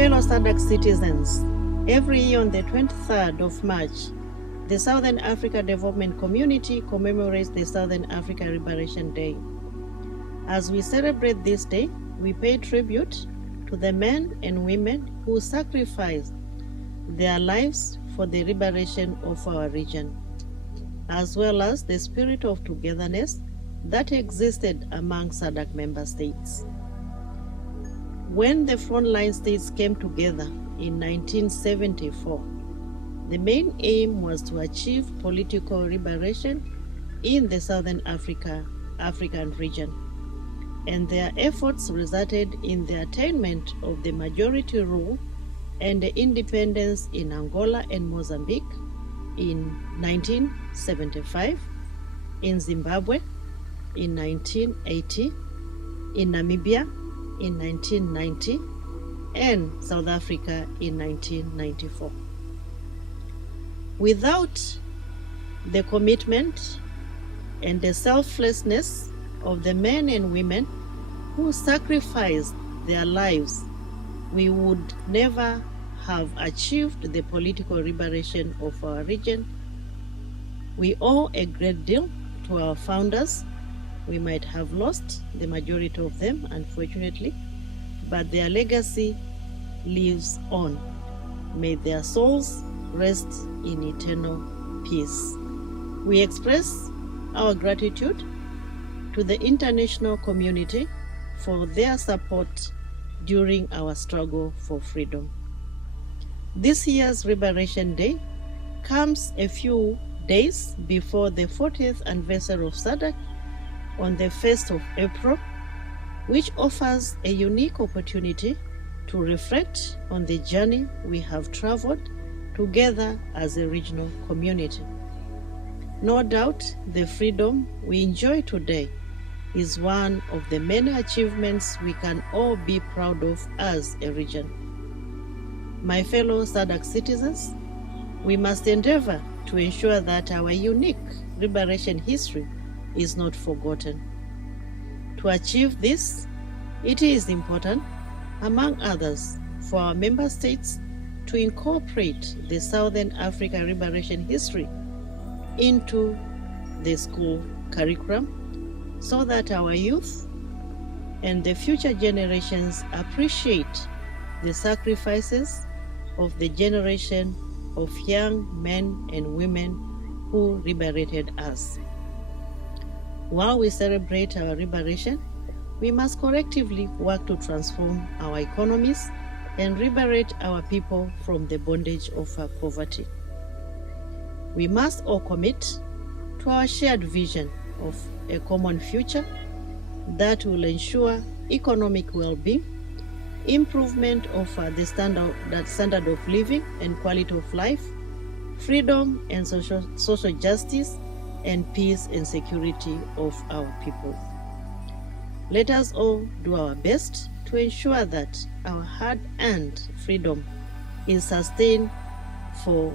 fellow SADC citizens, every year on the 23rd of March, the Southern Africa Development Community commemorates the Southern Africa Liberation Day. As we celebrate this day, we pay tribute to the men and women who sacrificed their lives for the liberation of our region, as well as the spirit of togetherness that existed among SADC member states. When the frontline states came together in 1974, the main aim was to achieve political liberation in the Southern African region, and their efforts resulted in the attainment of the majority rule and the independence in Angola and Mozambique in 1975, in Zimbabwe in 1980, in Namibia in 1990, and South Africa in 1994. Without the commitment and the selflessness of the men and women who sacrificed their lives, we would never have achieved the political liberation of our region. We owe a great deal to our founders. We might have lost the majority of them, unfortunately, but their legacy lives on. May their souls rest in eternal peace. We express our gratitude to the international community for their support during our struggle for freedom. This year's Liberation Day comes a few days before the 40th anniversary of SADC on the 1st of April, which offers a unique opportunity to reflect on the journey we have traveled together as a regional community. No doubt, the freedom we enjoy today is one of the many achievements we can all be proud of as a region. My fellow SADC citizens, we must endeavor to ensure that our unique liberation history is not forgotten. To achieve this, it is important, among others, for our member states to incorporate the Southern Africa liberation history into the school curriculum so that our youth and the future generations appreciate the sacrifices of the generation of young men and women who liberated us. While we celebrate our liberation, we must collectively work to transform our economies and liberate our people from the bondage of poverty. We must all commit to our shared vision of a common future that will ensure economic well-being, improvement of the standard of living and quality of life, freedom and social justice, and peace and security of our people. Let us all do our best to ensure that our hard-earned freedom is sustained for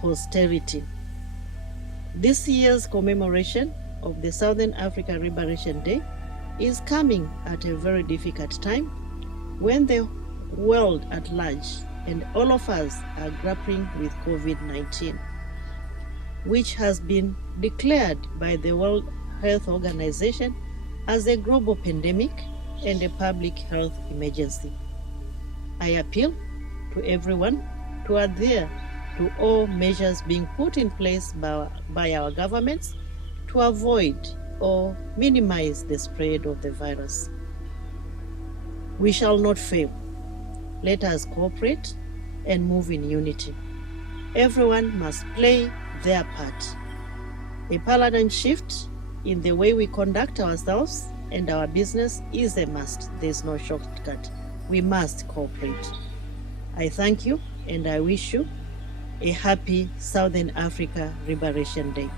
posterity. This year's commemoration of the Southern Africa Liberation Day is coming at a very difficult time when the world at large and all of us are grappling with COVID-19, which has been declared by the World Health Organization as a global pandemic and a public health emergency. I appeal to everyone to adhere to all measures being put in place by our governments to avoid or minimize the spread of the virus. We shall not fail. Let us cooperate and move in unity. Everyone must play their part. A paradigm shift in the way we conduct ourselves and our business is a must. There's no shortcut. We must cooperate. I thank you and I wish you a happy Southern Africa Liberation Day.